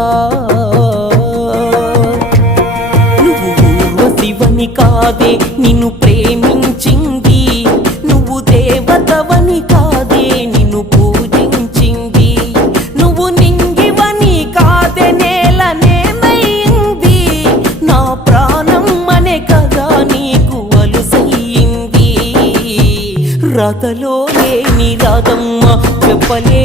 కదా. నువ్వు ఊర్వశివని కాదే నిన్ను ప్రేమించింది, నువ్వు దేవతవని కాదే నిన్ను పూజించింది, నువ్వు నింగివని కాదే నేలనేమైంది, నా ప్రాణం అనే కదా నీకు అలుసయ్యింది. రాతలో లేని రాధమ్మ చెప్పలే